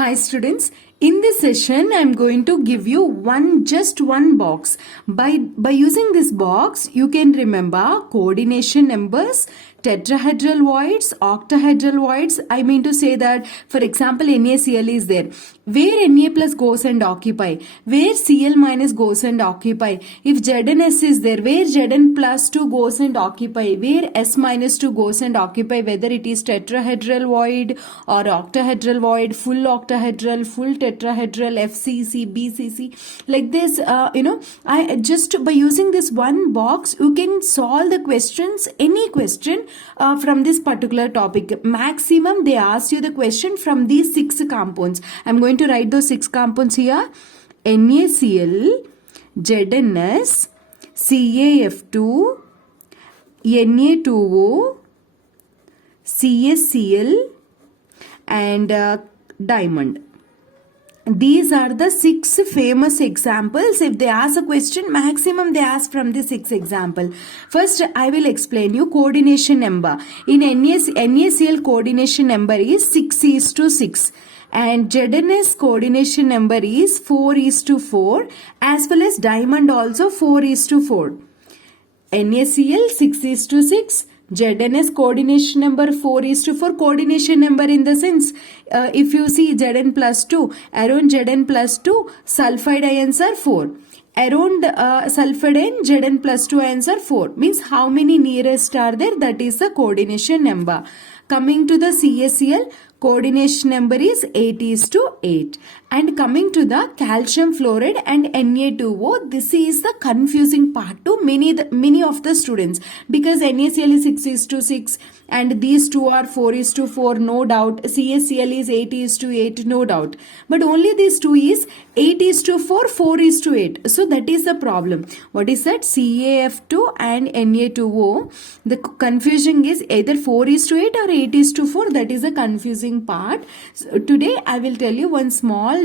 Hi students, in this session I am going to give you just one box. By using this box you can remember coordination numbers, tetrahedral voids, octahedral voids. I mean to say that for example NaCl is there, where Na plus goes and occupy, where Cl minus goes and occupy. If ZnS is there, where Zn plus 2 goes and occupy, where S minus 2 goes and occupy, whether it is tetrahedral void or octahedral void, full octahedral, full tetrahedral, FCC, BCC, like this. I just by using this one box you can solve the questions, any question from this particular topic. Maximum they ask you the question from these 6 compounds. I'm going to write those 6 compounds here: NaCl, ZnS, CaF2, Na2O, CsCl, and diamond. These are the 6 famous examples. If they ask a question, maximum they ask from the 6 example. First, I will explain you coordination number. In NaCl coordination number is 6:6, and ZnS coordination number is 4:4, as well as diamond also 4:4. NaCl 6:6. ZnS coordination number 4:4. Coordination number in the sense, if you see Zn plus 2, around Zn plus 2 sulfide ions are 4. Around sulfide ion Zn plus 2 ions are 4. Means how many nearest are there, that is the coordination number. Coming to the CsCl, coordination number is 8:8. And coming to the calcium fluoride and Na2O, this is the confusing part to many of the students, because NaCl is 6:6 and these two are 4:4, no doubt. CsCl is 8:8, no doubt. But only these two is 8:4, 4:8. So that is the problem. What is that? CaF2 and Na2O. The confusion is either 4:8 or 8:4. That is the confusing part. So today I will tell you one small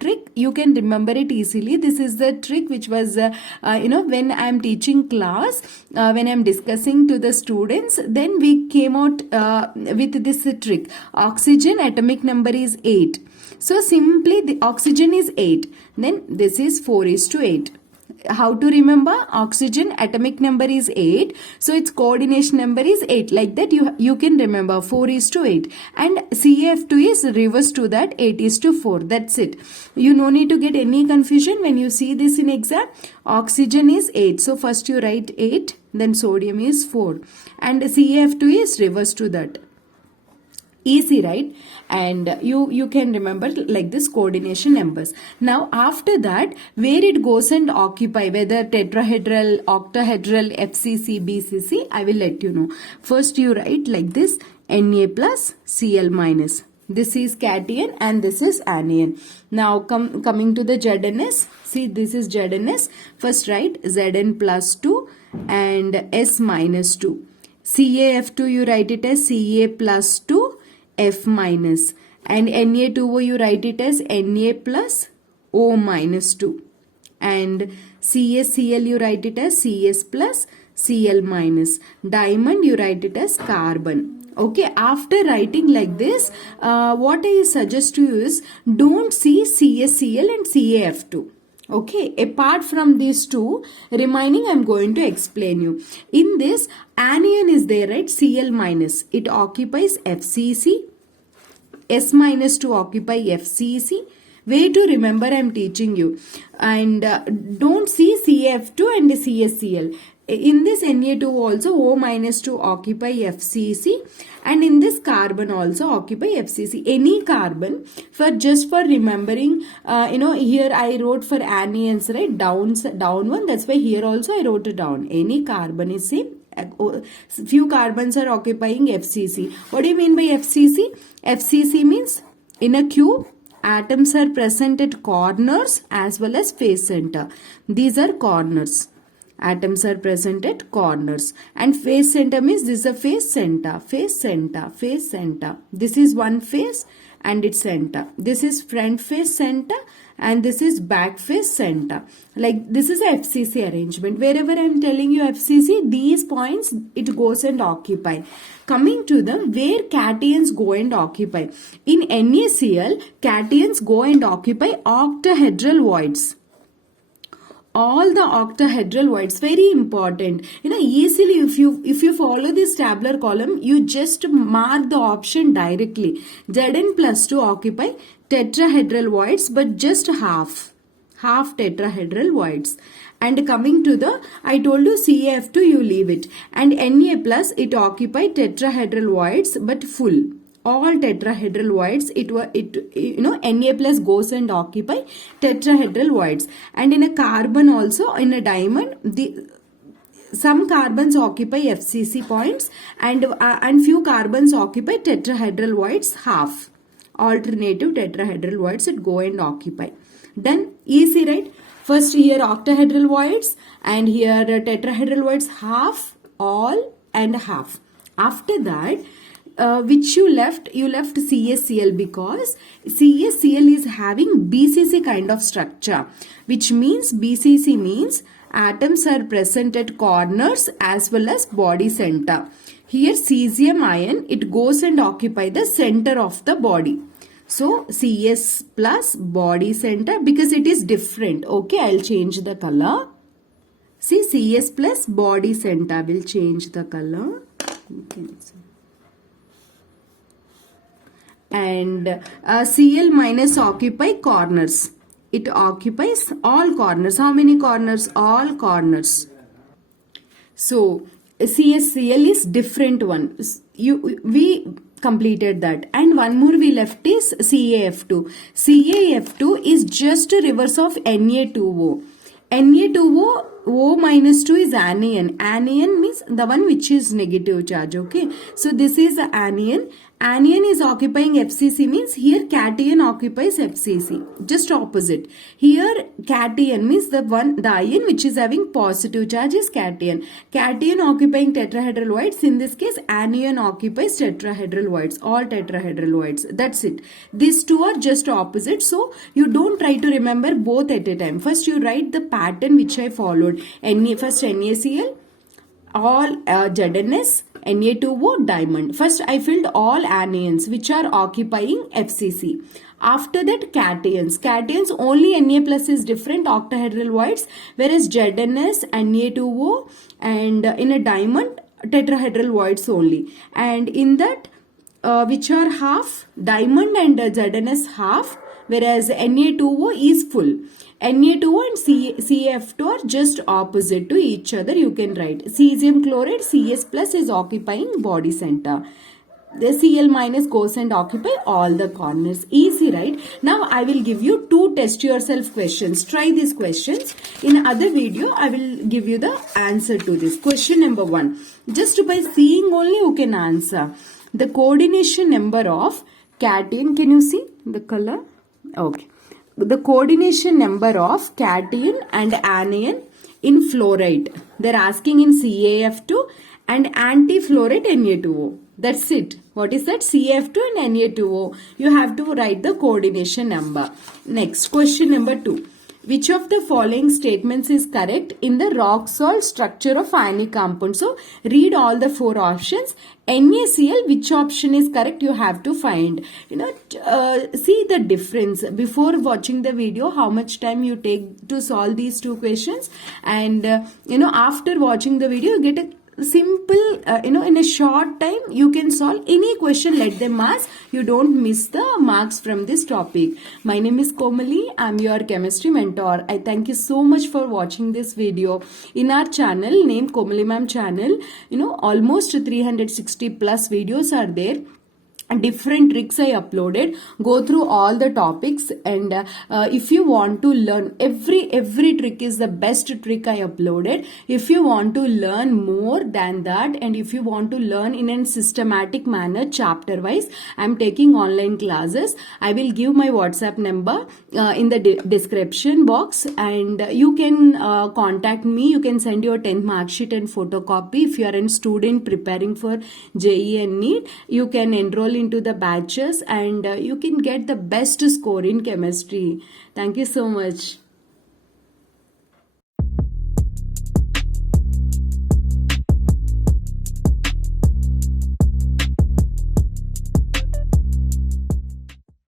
trick. You can remember it easily. This is the trick which was when I am teaching class, when I am discussing to the students, then we came out with this trick. Oxygen atomic number is 8. So simply the oxygen is 8. Then this is 4:8. How to remember? Oxygen atomic number is 8, so its coordination number is 8. Like that you can remember 4:8, and CF2 is reverse to that, 8:4. That's it. You no need to get any confusion when you see this in exam. Oxygen is 8, so first you write 8, then sodium is 4, and CF2 is reverse to that. Easy, right? And you can remember like this coordination numbers. Now after that, where it goes and occupy, whether tetrahedral, octahedral, FCC, BCC, I will let you know. First you write like this: Na plus Cl minus. This is cation and this is anion. Now coming to the ZnS, see this is ZnS. First write Zn plus 2 and S minus 2. CaF2 you write it as Ca plus 2 F minus, and Na2O you write it as Na plus O minus 2, and CsCl you write it as Cs plus Cl minus. Diamond you write it as carbon. Okay, after writing like this, what I suggest to you is don't see CsCl and CaF2. Okay, apart from these two, remaining I am going to explain you. In this, anion is there, right? Cl minus, it occupies FCC. S minus to occupy FCC. Way to remember, I am teaching you. And don't see CF2 and CsCl. In this Na2 also, O minus to occupy FCC, and in this carbon also occupy FCC. Any carbon, just for remembering, here I wrote for anions, right? Down one, that's why here also I wrote it down. Any carbon is same. Few carbons are occupying FCC. What do you mean by FCC? FCC means in a cube, atoms are present at corners as well as face center. These are corners. Atoms are present at corners, and face center means this is a face center, face center, face center. This is one face, and its center. This is front face center and this is back face center. Like this is a FCC arrangement. Wherever I am telling you FCC, these points it goes and occupy. Coming to them, where cations go and occupy. In NaCl, cations go and occupy octahedral voids. All the octahedral voids, very important. Easily if you follow this tabular column, you just mark the option directly. Zn plus 2 occupy tetrahedral voids, but just half tetrahedral voids. And coming to the, I told you CaF2, you leave it. And Na plus, it occupy tetrahedral voids, but full. All tetrahedral voids, Na plus goes and occupy tetrahedral voids. And in a carbon also, in a diamond, some carbons occupy FCC points and few carbons occupy tetrahedral voids half. Alternative tetrahedral voids it go and occupy. Done? Easy, right? First here octahedral voids and here tetrahedral voids half, all and half. After that, which you left CsCl because CsCl is having BCC kind of structure, which means BCC means atoms are present at corners as well as body center. Here cesium ion, it goes and occupy the center of the body. So Cs plus body center, because it is different. Okay, I'll change the color. See, Cs plus body center, will change the color. And Cl minus occupy corners. It occupies all corners. How many corners? All corners. So CsCl is different one. We completed that, and one more we left is CaF2. CaF2 is just a reverse of Na2O. Na2O, O minus 2 is anion. Anion means the one which is negative charge. Okay, so this is anion. Anion is occupying FCC, means here cation occupies FCC. Just opposite. Here cation means the ion which is having positive charge is cation. Cation occupying tetrahedral voids. In this case, anion occupies tetrahedral voids. All tetrahedral voids. That's it. These two are just opposite. So you don't try to remember both at a time. First you write the pattern which I followed. First NaCl, all ZnS, Na2O, diamond. First I filled all anions which are occupying FCC. After that cations. Cations only Na plus is different octahedral voids, whereas ZnS, Na2O and in a diamond tetrahedral voids only. And in that which are half, diamond and ZnS half, whereas Na2O is full. Na2O and CaF2 are just opposite to each other. You can write cesium chloride, Cs plus is occupying body center. The Cl minus goes and occupy all the corners. Easy, right? Now I will give you 2 test yourself questions. Try these questions. In other video, I will give you the answer to this. Question number 1. Just by seeing only you can answer. The coordination number of cation, can you see the color? Okay. The coordination number of cation and anion in fluoride. They're asking in CaF2 and anti-fluoride Na2O. That's it. What is that? CaF2 and Na2O. You have to write the coordination number. Next, question number 2. Which of the following statements is correct in the rock salt structure of ionic compound? So, read all the 4 options. NaCl, which option is correct, you have to find. See the difference. Before watching the video, how much time you take to solve these 2 questions. And, after watching the video, you get a simple, in a short time, you can solve any question. Let them ask. You don't miss the marks from this topic. My name is Komali. I'm your chemistry mentor. I thank you so much for watching this video. In our channel, named Komali Mam channel, almost 360 plus videos are there. Different tricks I uploaded. Go through all the topics, and if you want to learn, every trick is the best trick I uploaded. If you want to learn more than that, and if you want to learn in a systematic manner, chapter wise, I'm taking online classes. I will give my WhatsApp number in the description box, and you can contact me. You can send your 10th mark sheet and photocopy. If you are a student preparing for JEE and NEET, you can enroll into the batches, and you can get the best score in chemistry. Thank you so much.